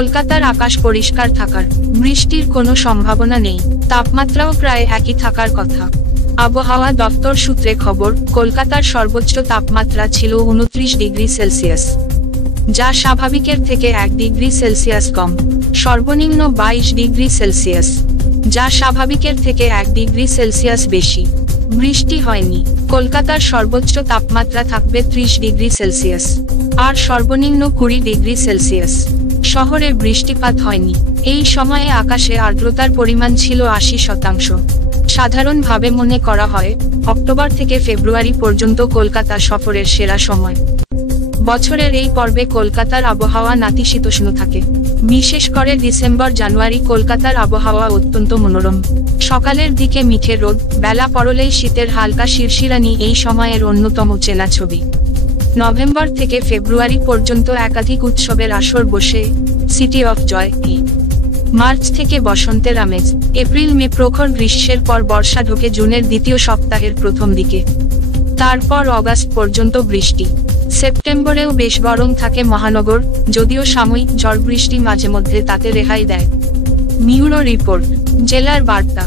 কলকাতার আকাশ পরিষ্কার থাকার, বৃষ্টির কোনো সম্ভাবনা নেই, তাপমাত্রাও প্রায় একই থাকার কথা। আবহাওয়া দফতর সূত্রে খবর, কলকাতার সর্বোচ্চ তাপমাত্রা ছিল 29 ডিগ্রি সেলসিয়াস, যা স্বাভাবিকের থেকে 1 ডিগ্রি সেলসিয়াস কম। সর্বনিম্ন 22 ডিগ্রি সেলসিয়াস, যা স্বাভাবিকের থেকে 1 ডিগ্রি সেলসিয়াস বেশি। বৃষ্টি হয়নি। কলকাতার সর্বোচ্চ তাপমাত্রা থাকবে 30 ডিগ্রি সেলসিয়াস আর সর্বনিম্ন 20 ডিগ্রি সেলসিয়াস। শহরে বৃষ্টিপাত হয়নি। এই সময়ে আকাশে আর্দ্রতার পরিমাণ ছিল 80%। সাধারণভাবে মনে করা হয়, অক্টোবর থেকে ফেব্রুয়ারি পর্যন্ত কলকাতা সফরের সেরা সময়। বছরের এই পর্বে কলকাতার আবহাওয়া নাতিশীতোষ্ণ থাকে। বিশেষ করে ডিসেম্বর জানুয়ারি কলকাতার আবহাওয়া অত্যন্ত মনোরম। সকালের দিকে মিঠে রোদ, বেলা পড়লেই শীতের হালকা শিরশিরানি এই সময়ের অন্যতম চেনা ছবি। নভেম্বর থেকে ফেব্রুয়ারি পর্যন্ত একাধিক উৎসবের আসর বসে, সিটি অফ জয়। মার্চ থেকে বসন্তের আমেজ। এপ্রিল মে প্রখর গ্রীষ্মের পর বর্ষা ঢোকে জুনের দ্বিতীয় সপ্তাহের প্রথম দিকে। তারপর অগাস্ট পর্যন্ত বৃষ্টি। সেপ্টেম্বরেও বেশ গরম থাকে মহানগর, যদিও সাময়িক ঝড় বৃষ্টি মাঝে মধ্যে তাতে রেহাই দেয়। Bureau report. জেলার বার্তা।